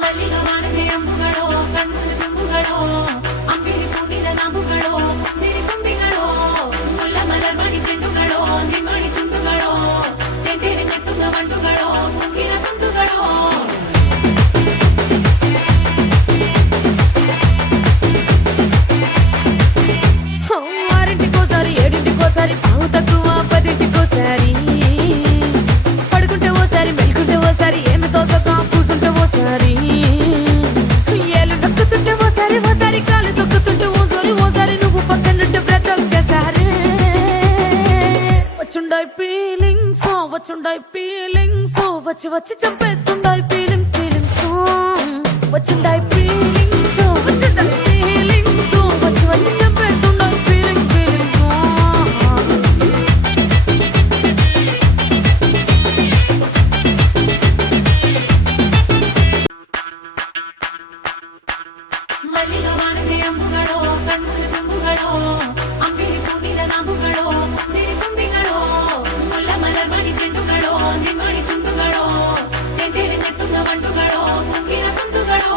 ಮಲ್ಲಿಗ ವಾನದೆ ಅಂಬುಗಳೋ ಕಣ್ಣುಗಳ ಬಿಂಬುಗಳೋ ಅಂಬಿಲಿ ಕೂಡಿದ ನಾಮುಗಳೋ ಮುಂಚಿರಿ ತುಂಬಿಗಳೋ ಮುಲ್ಲ ಮಲರ್ ಮಣಿ ಚೆಂಡುಗಳೋ ನಿಮ್ಮಣಿ ಚುಂಡುಗಳೋ ತೆಂದೇರಿ ನೆತ್ತುಗ ಮಂಡುಗಳೋ ಮುಂಗಿನ ತುಂಡುಗಳೋ ఆరింటికోసారి ఏడింటికోసారి పావు తక్కువ పదింటికోసారి పడుకుంటే ఓసారి మెలుకుంటే ఓసారి ఏమి తోసక కూసుంటే ఓసారి ఏలు నొక్కుతుంటే ఓసారి ఓసారి కాలు తొక్కుతుంటే ఓసారి నువ్వు పక్కనుంటే బ్రతొక్కసారి వచ్చుండాయి ఫీలింగ్స్ వచ్చి వచ్చి చంపేస్తుండాయి ఫీలింగ్స్ వచ్చుండాయి ఫీలింగ్స్ వచ్చి వచ్చి చంపేస్తుండాయి ఫీలింగ్స్ ಮಲ್ಲಿಗ ವಾನದೆ ಅಂಬುಗಳೋ ಕಣ್ಣುಗಳ ಬಿಂಬುಗಳೋ ಅಂಬಿಲಿ ಕೂಡಿದ ನಾಮುಗಳೋ ಮುಂಚಿರಿ ತುಂಬಿಗಳೋ ಮುಲ್ಲ ಮಲರ್ ಮಣಿ ಚೆಂಡುಗಳೋ ನಿಮ್ಮಣಿ ಚುಂಡುಗಳೋ ತೆಂದೇರಿ ನೆತ್ತುಗ ಮಂಡುಗಳೋ ಮುಂಗಿನ ತುಂಡುಗಳೋ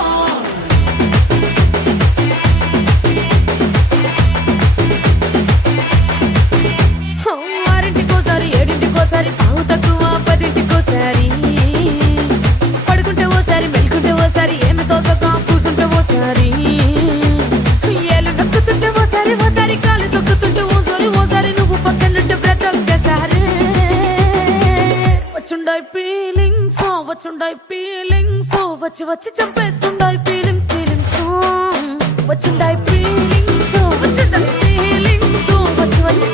ఆరింటికోసారి ఏడింటికోసారి పావు తక్కువ పదింటికోసారి పడుకుంటే ఓసారి మెలుకుంటే ఓసారి ఏమి తోసక కూసుంటే ఓసారి ఏలు నొక్కుతుంటే ఓసారి కాలు తొక్కుతుంటే ఓసారి నువ్వు పక్కనుంటే బ్రతొక్కసారి వచ్చుండాయి ఫీలింగ్స్ వచ్చి వచ్చి చంపేస్తుండాయి ఫీలింగ్స్ వచ్చుండాయి ఫీలింగ్స్ వచ్చి వచ్చి